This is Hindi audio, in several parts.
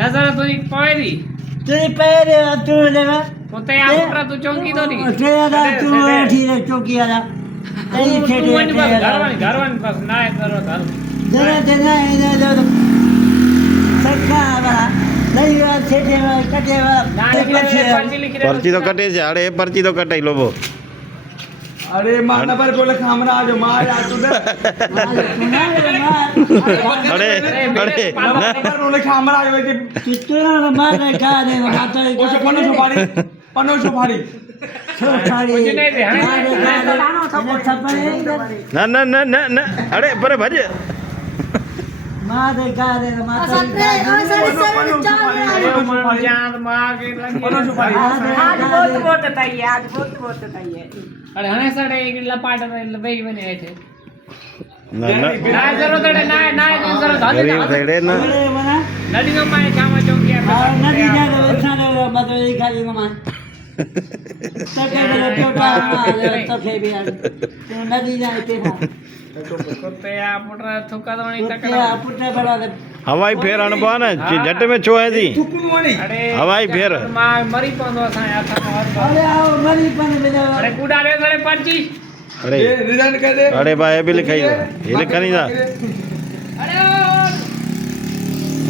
नजर तुझी पवेरी तेरे पैर तू लेवा પોતે આ પુત્ર તું ચોકી દો ની तेरा तू ठीक है चौकी आला तेरी તું छेड़ी એની પાસે ઘરવાની પાસે ના કરો ઘર जरा देना है जो सरका वाला नहीं वाला छेड़े वाला कटे वाला ના પરચી લીખી पर्ची तो कटे છે અરે पर्ची तो कटाई लो वो अरे मार नंबर बोले खामरा आ जाओ मार आ तू दे अरे अरे नंबर बोले खामरा आ जाओ कि कितना मार का दे खाता है ओशो पनो सुपारी छोटाड़ी ना ना ना ना ना अरे परे भज मार का दे माता જાન માર કે લાગી पनो सुपारी आज बहुत बताइए आज बहुत बताइए અરે હણે સડે કેટલા પાટ લઈ બને છે ना ना ના જરો તડે ના ના જરો गरीब ધન थेड़े ना નડી નો માય કામ ચોકી नदी जा सारे मत खाली मामा तो के पेटा तो के भी नदी जाए पे કોતે આ પુત્ર થુકા દોણી तो તકડા पुट्टे बड़ा हवाई फेर अनुभव ने जट में छो है थी तुकुन वाली અરે હવાઈ ફેર. માં મરી પંદો સાય આથા अरे आओ मरी पन में અરે કુડા રે સડે પરચી अरे ये रिजाइन कर दे अरे भाई ये भी लिखाई है ये लिखा नहीं था અરે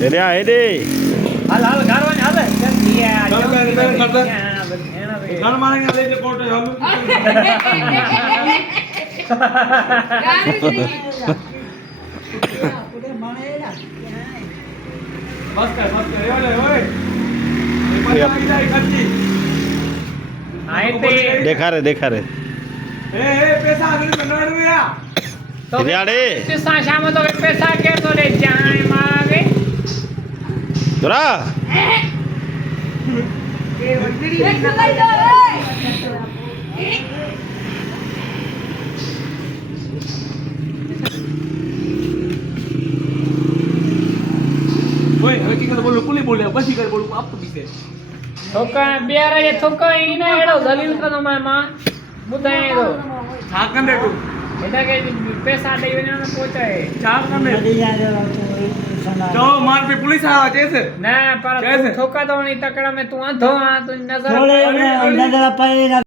तेरे आ दे હાલ હાલ ઘરવાને હાલે જલ્દી આ ચાલ, ચાલ, ચાલ, ચાલ. એના બે घर मारेंगे ले ले कोट हम पुट्टे मारेला बस कर ओए ओए ये पैसा आई जाए खर्ची આઈ તે देखा रे ए पैसा आगे नड़ में आ તો तेरे आड़े તે સાશામાં તો પૈસા કે તો રે જાય માગે तोरा ओए हकीकत बोलो कुली बोले बस ही कर बोलो आप तो पीछे થોકા બે રે થોકા ઈને એડો દલીલ કનો માં બુધાય દો झाकन दे तू એટલે કે પૈસા દેવીને પહોંચાય चार करने नदी जा सना जाओ मार पे पुलिस आया जैसे ના પર कैसे? થોકા દોણી તકડા મે તું આંધો આ તું નજર थोड़े नजर पाए